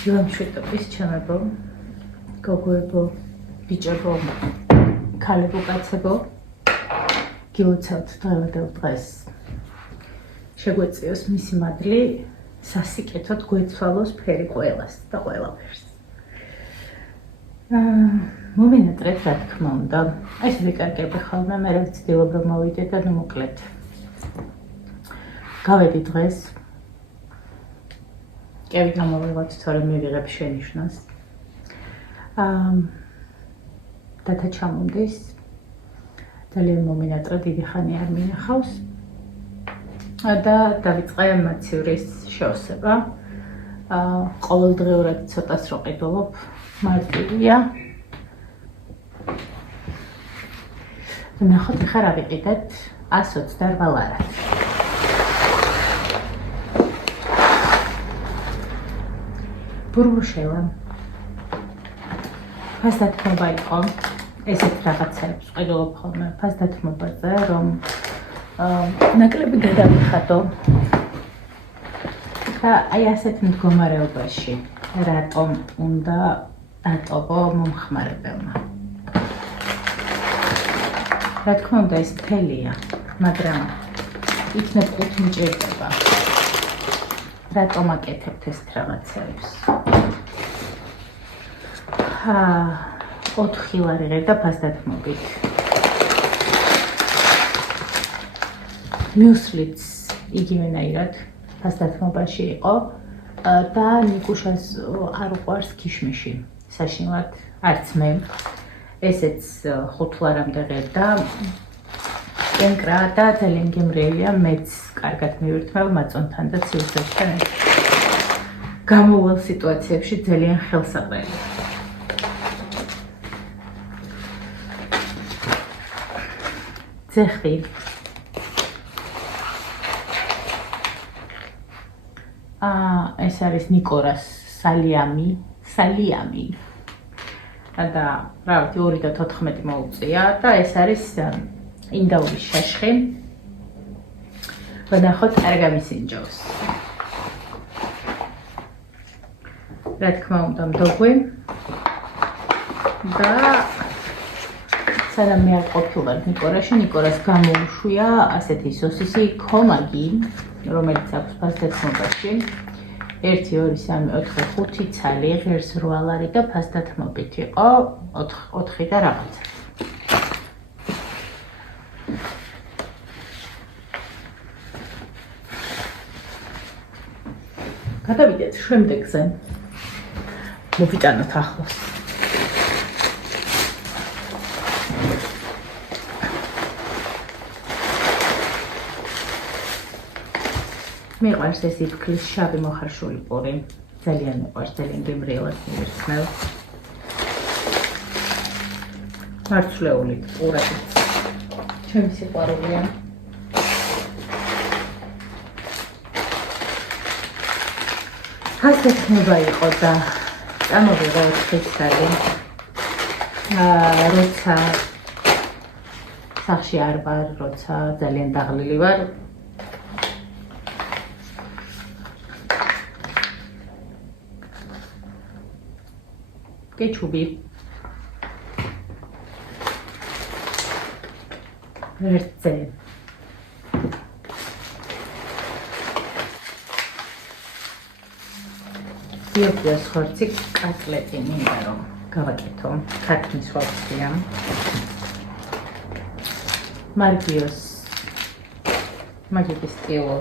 დილამშვიდობის ჩემებო, გოგოებო, ბიჭებო, ქალებო, კაცებო, გილოცავთ დღევანდელ დღეს. შეგვეწიოს მისი მადლი, სასიკეთოდ გვეცვალოს ფერი ყველას და ყველაფერს. მომინატრეთ, რა თქმა უნდა. ეს ვიკარგები ხოლმე, მე რა ვცდილობ რომ მოვიდე და ნუ მოკლედ. გავედი დღეს. კევი გამოვიღოთ, თორემ მივიღებ შენიშვნას. დათა ჩამომდის. ძალიან მომინატრე, დიდი ხანი არ მინახავს. და დავიწყე მაცივრის შეოსება. ყოველდღიურად ცოტას რო ყიდულობ, მარტივია. ნახოთ ახლა რა ვიყიდეთ 128 ლარად. ბურბუშელა. ფასდათმობა იყო, ესეთ რაღაცებს ყიდულობ ხოლმე ფასდათმობაზე, რომ ნაკლები გადავიხადო. და აი ასეთ მდგომარეობაში რატომ უნდა დატოვო მომხმარებელმა. რა თქმა უნდა ეს თელია, მაგრამ იქნებ ყუთი მჭირდება. რატომ აკეთებთ ეს რაღაცებს? 4 ლარი ღირდა ფასდათმობით. მიუსლიც იგივენაირად ფასდათმობაში იყო და ნიკუშას არ უყვარს ქიშმიში. საშინლად არც მე. ესეც 5 ლარამდე ღირდა. კენკრა და ძალიან გემრიელია, მეც კარგად მივირთმევ მაწონთან და ციუსებთან. გამოუვალ სიტუაციებში ძალიან ხელსაყრელი. ცეხი. ეს არის ნიკორას სალიამი. და რავით 2.14 მოუწია და ეს არის ინდაურის შაშხი. ვნახოთ არ გამისინჯავს. რა თქმა უნდა მდოგვი და სანამ მე არ ყოფილვარ ნიკორაში, ნიკორას გამოუშვია ასეთი სოსისი ქომაგი, რომელიც აქვს ფასდათმობაში. 1, 2, 3, 4, 5 ცალი, ღირს 8 ლარი და ფასდათმობით იყო 4 და რაღაცა. გადავიდეთ შემდეგზე. მოვიტანოთ ახლოს. მიყვარს ეს იფქლის შავი მოხარშული პური. ძალიან მიყვარს, ძალიან გემრიელად მივირთმევ. მარცვლეულით პურადიც ჩემი სიყვარულია. ფასდათმობა იყო და წამოვიღო 4 წელი. როცა სახში არ ვარ, როცა ძალიან დაღლილი ვარ, კეჩუბი. ერთზე. დიოპტრიას ხორცი კატლეტი მინდა რომ გავაკეთო. ქართლის ხორცია. მარგიოს მაგიკის სტილო.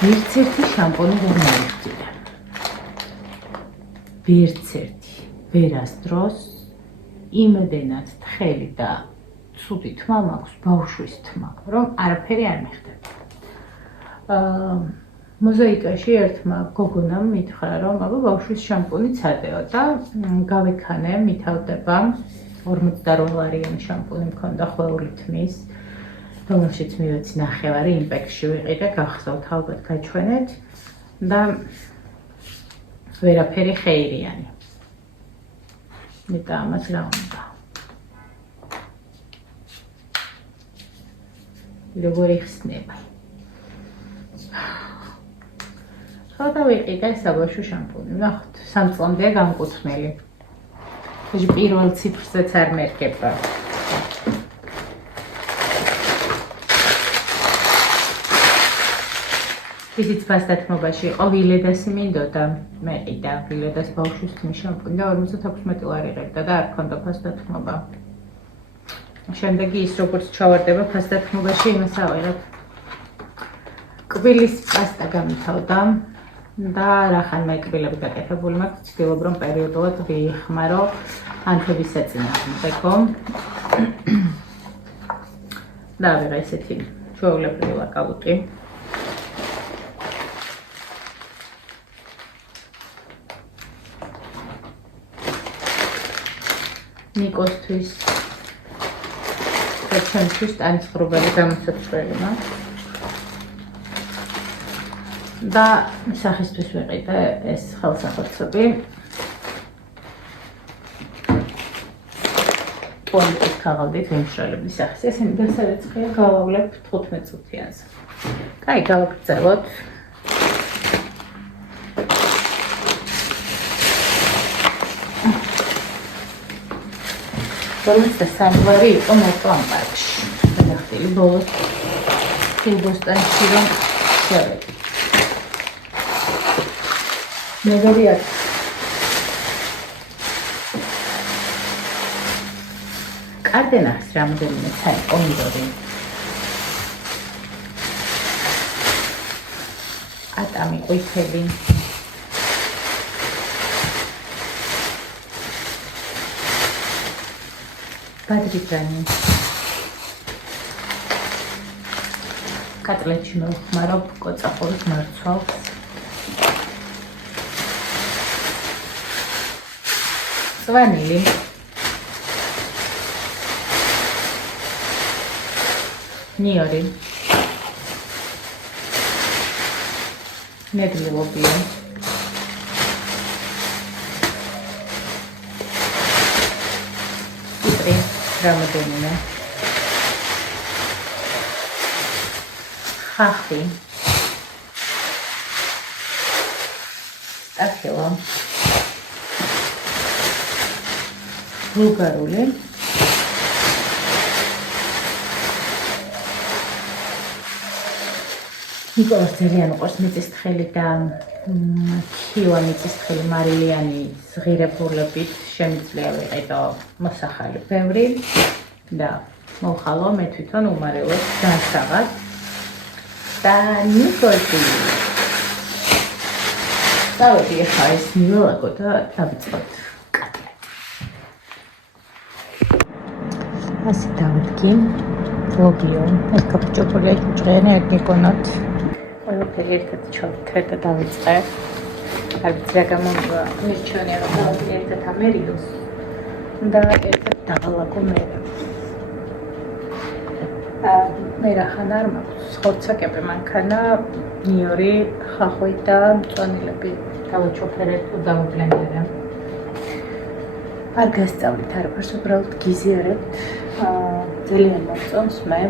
ვერცერთი შამპონი ვერ მოიხდიდა. ვერცერთი. ვერასდროს იმედენად თხელი და ცუდი თმა მაქვს, ბავშვის თმა, რომ არაფერი არ მეხდება. მოზაიკაში ერთმა გოგონამ მითხრა, რომ აბა ბავშვის შამპუნი ცადეო და გავექანე, მითავდება 48 ლარიანი შამპუნი მქონდა ხვეული თმის. რომელშიც მივეცი 9 იმპექში ვიყიდე, გახსოვთ ალბათ გაჩვენეთ და ვერაფერი ხეირიანი. მე და ამას რა უნდა. როგორ იხსნება. ხო დავიყიდე საბავშვო შამპუნი. ნახოთ, 3 წლამდეა განკუთვნილი. ეს პირველ ციფრზეც არ მერგება. ისიც ფასდათმობაში იყო ვილედასი მინდოდა მეყიდა ვილედას ბავშვის თმის შამპუნი და 56 ლარი ღებდა და არ ქონდა ფასდათმობა. შემდეგი ის როგორც ჩავარდება ფასდათმობაში იმას ავიღებ. კბილის პასტა გამითავდა და რახანმა კბილები გაკეთებული მაქვს ვცდილობ რომ პერიოდულად ვიხმარო ანთების საწინააღმდეგო. და ავიღე ესეთი ჩვეულებრივი ლაკაუტი. ნიკოსთვის და ჩემთვის ტანისხრუბელი გამოსაცვლელი მაქვს. და სახისთვის ვიყიდე ეს ხელსახოცები. ტუალეტის ქაღალდით ვიმშრალების სახის. ესენი დასარეცხია გავავლებ 15 წუთიანზე. კაი, გავაგრძელოთ. და სამგვარი იყო მოკლა ამ პარკში. გადახდილი ბოლოს ფილბოსტანში რომ შევედი. მეგობია კარდენას რამდენიმე ცალი პომიდორი. ატამი ყვითელი. ბადრიგანი. კატლეტში მოვხმარობ კოწახურის მარცვალს. ვანილი. ნიორი. ნედლილობია. იტრი რამოდენიმე. ხახი. ახლა ბულგარული. ნიკოლას ძალიან უყვარს მიწისთხელი და ქივა მიწისთხელი მარილიანი ზღირებულებით შემიძლია ვიყიდო მოსახალი ბევრი და მოვხალო მე თვითონ უმარელოდ დასაღად და ნიკოლი დავედი ახლა ეს მივალაგო და დავიწყოთ ასე დავიდგი ლოგიო ეს კაპუჩოპოლია ჭრენი არ გეკონოთ ყველაფერი ერთად ჩავთრე და დავიწყე არ ვიცი რა გამოვა მირჩენია რომ დავიწყე ერთად ამერიდოს და ერთად დავალაგო მე რა ხან არ მაქვს ხორცაკები მანქანა ნიორი ხახვი და მწვანილები დავაჩოფერებ და დავბლენდერებ არ გასწავლით არაფერს უბრალოდ გიზიარებთ ძალიან მომწონს მე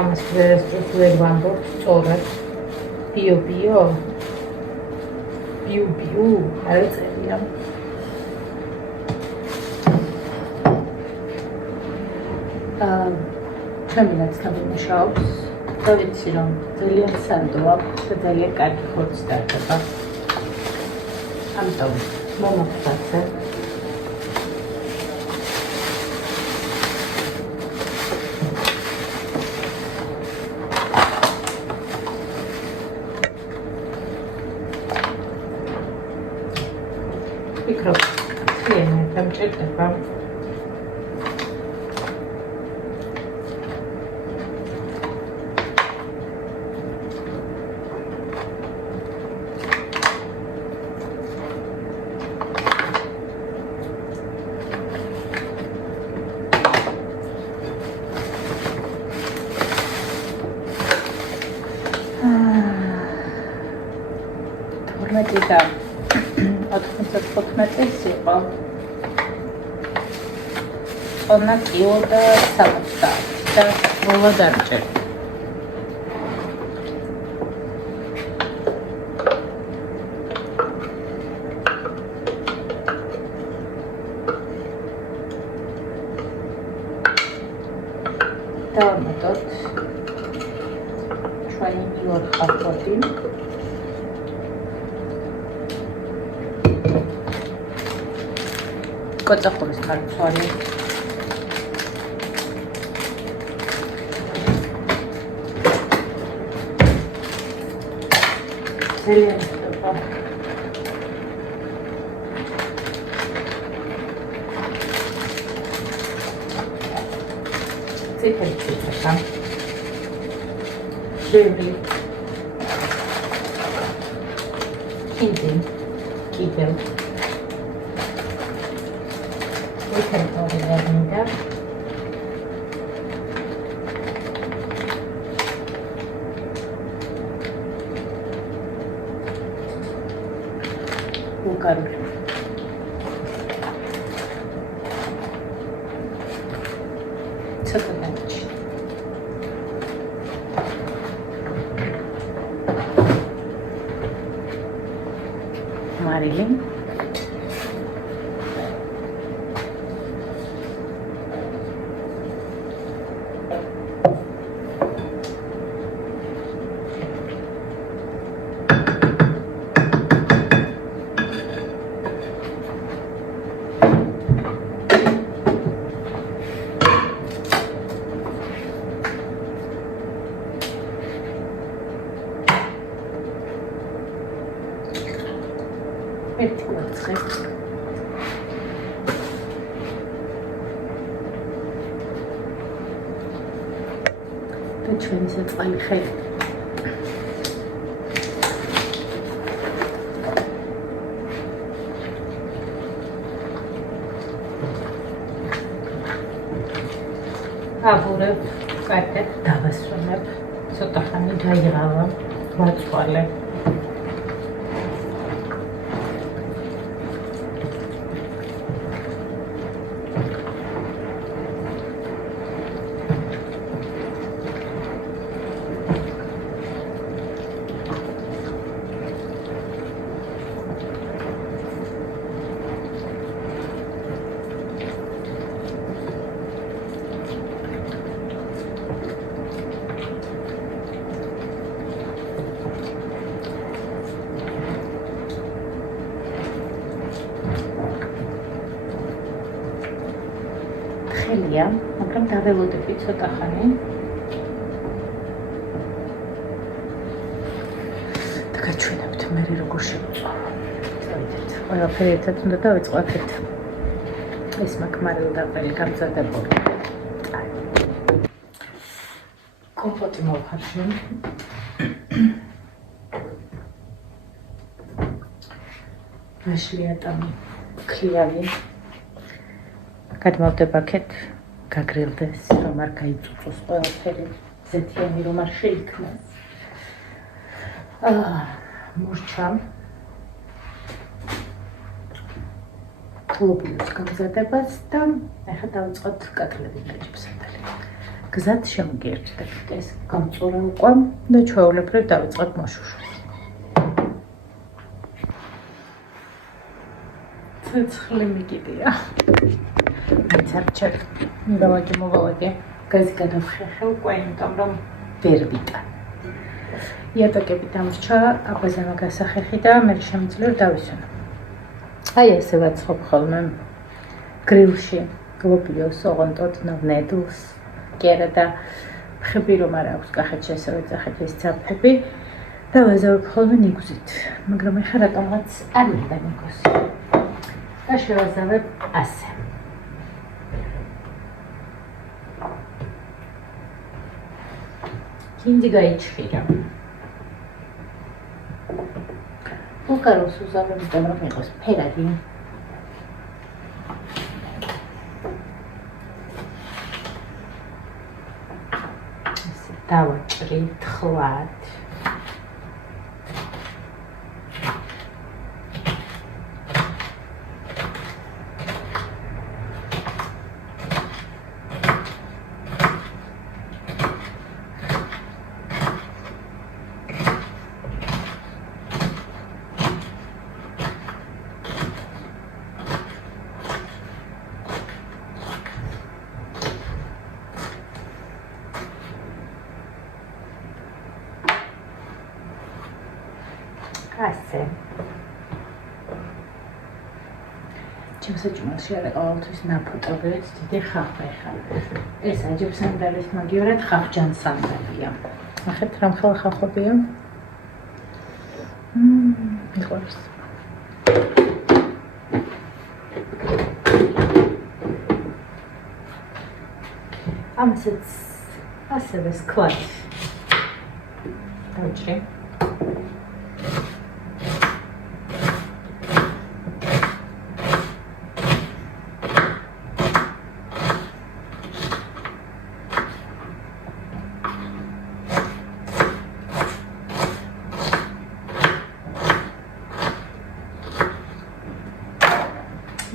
ამას ვერ ვამბობ სწორად ბიო არ წერია ჩემი ნაცნობი მუშაობს და ვიცი რომ ძალიან სანდო აქვს და ძალიან კარგი ხორცი დარდება ამიტომ მომაკვდაზე ვფიქრობ ძალიან დამჭირდება და 95 იყო. წონა კილო და 70. და ბოლოდ არ ჭერ. დავამატოთ ჩვენი მიორ ხარხოთი. კოწახურის მარცვალი. ძალიან ხდება. წითელი ციცაბა. ჟევრი. კინძი. კიდევ. თეთრი ლავანდა. უკარული. ცოტა ნაჩი. მარილი. ერთი კვერცხი. და ჩვენი საწყალი ხელი. აბურებ, კარგად დავასვენებ. ცოტა ხანი დაიღავა, ვაწვალე. ხელია, მაგრამ დაველოდები ცოტა ხანი. და გაჩვენებთ მე როგორ შევწვა. წავიდეთ. ყველაფერი ერთად უნდა დავიწყოთ. ეს მაკმარილ და ყველი გამზადებული. კომპოტი მოვხარშე. მაშლიატამი ქლიანი. გადმოვდებაქეთ, გაგრილდეს, რომ არ გაიწუწოს ყველაფერი, ზეთიანი რომ არ შეიქმნას. მურჩა. ლობიოს გამზადებას და ახლა დავიწყოთ კატლების დაჭებსებელი. გზად შემოგიერთდებით ეს გამწვორე უკვე და ჩვეულებრივ დავიწყოთ მოშუშს. ცეცხლი მიგიდია. Cercet, давайте моводи. Гази გადავხეხე უკვე, იმიტომ რომ ვერ ვიტან. იატაკები დამრჩა, აბაზე მაგასახეხი და მე შემიძლია დავისვენო. აი ესე ვაცხობ ხოლმე გრილში, ლობიოს, ოღონდ ნედლს, კერა და ხები რომ არ აქვს კახეთში ესე ვეძახეთ ეს ძაფები და ვაზავებ ხოლმე ნიგზით, მაგრამ ეხლა რატომაც არ მინდა ნიგოს. და შევაზავებ ასე. კინძი გაიჩხირა. უკაროს უზავებ და რომ იყოს ფერადი. ესე დავაჭრით ხვად. ასე. ჩემს საჭმელში არა ყოველთვის ნაფოტობებს დიდი ხახვა ეხლა. ეს აჯებს სანდალის მაგივრად ხახჯან სანდალია. ახეთ რამ ხელ ხახობია? მიყვარს. ამასაც ასევე სკლად. დავჭრე.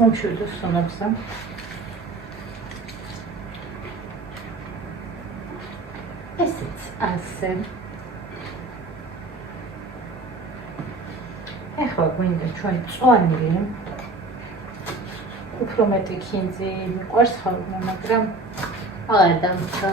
მომშვიდოს სონაბსა. ესეც ასე. ეხლა გვინდა ჩვენ წვანილი. უფრო მეტი ქინძი მიყვარს ხოლმე, მაგრამ აღარ დამჭა.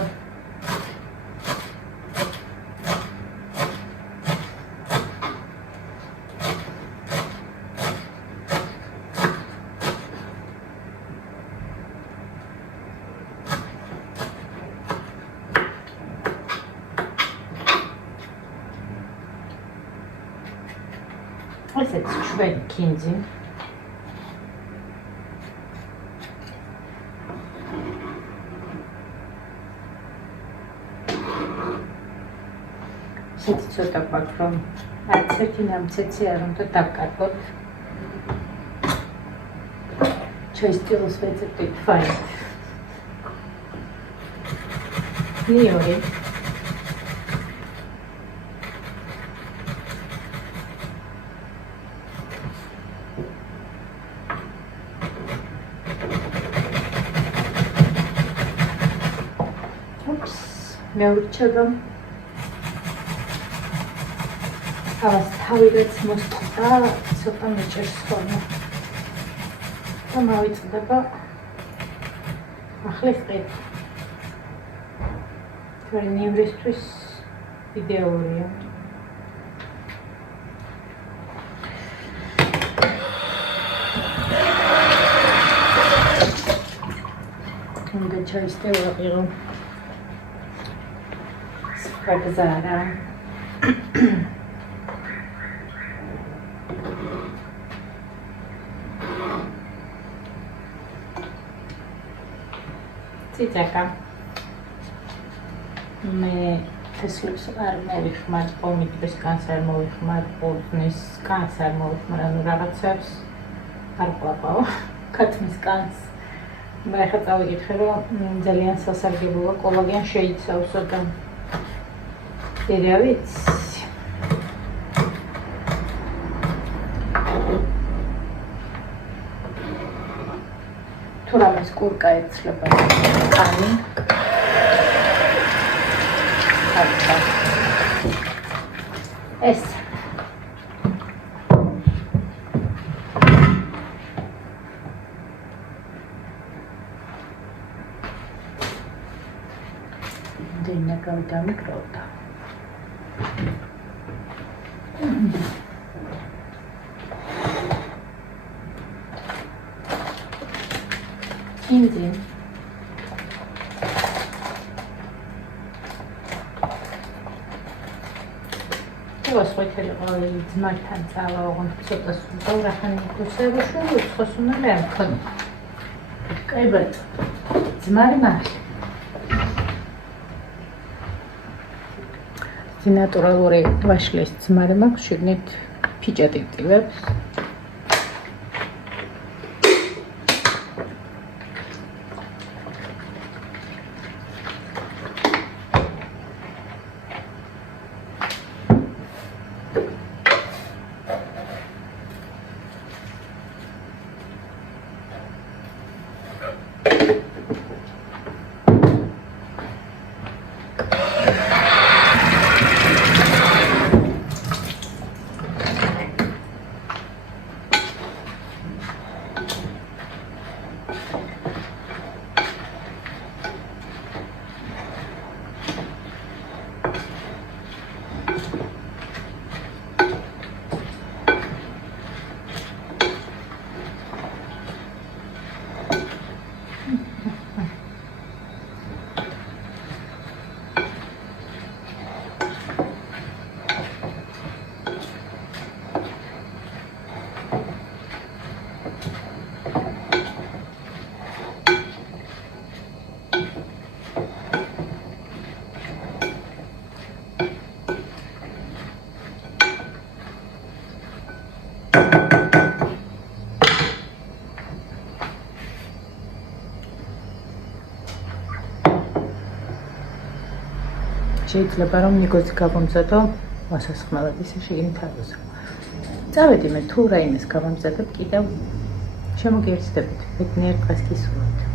ესეც ჩვენი ქინძი. ესეთი ცოტა გვაქვს, რომ არც ერთი ნამცეცი არ უნდა დავკარგოთ. ჩაის სტილოს რეცეპტით ვაით. ნიორი. მეურჩება ამას თავიდაც მოსწყდა ცოტა მეჭერს ხოლმე და მოვიწყდება ახლის ყიდ თქვენი ნივრისთვის იდეალურია უნდა ჩაისტევა ვიღო Zara. Cicaka. Me თესლებს არ მოვიხმარ, პომიდორის კანს არ მოვიხმარ, ყურძნის კანს არ მოვიხმარ, ანუ რაღაცებს არ ყვაყავ, ქათმის კანს. მე ახლა წავიკითხე, რომ ძალიან სასარგებლოა, კოლაგენ შეიცავსო და Era ვიცი. თუ რამეს კურკა ეცლება კანი. ახლა. ეს დინა გამიკროდა. Hindi. Teraz heute ძმართან წავაღონ ცოტა სულ რახან იქოსები შუა ხოსუნა მერქონ. კაიბად. ძმარი მართლა. ნატურალური ვაშლის ძმარი მაქვს შეგნით ფიჭატიტივებს. შეიძლება რომ ნიგოც გავამზადო მოსასხმელად ისე შეგინით არ უზო. წავედი მე თუ რაიმეს გავამზადებ კიდევ შემოგიერთდებით ბედნიერ დღეს გისურვებთ.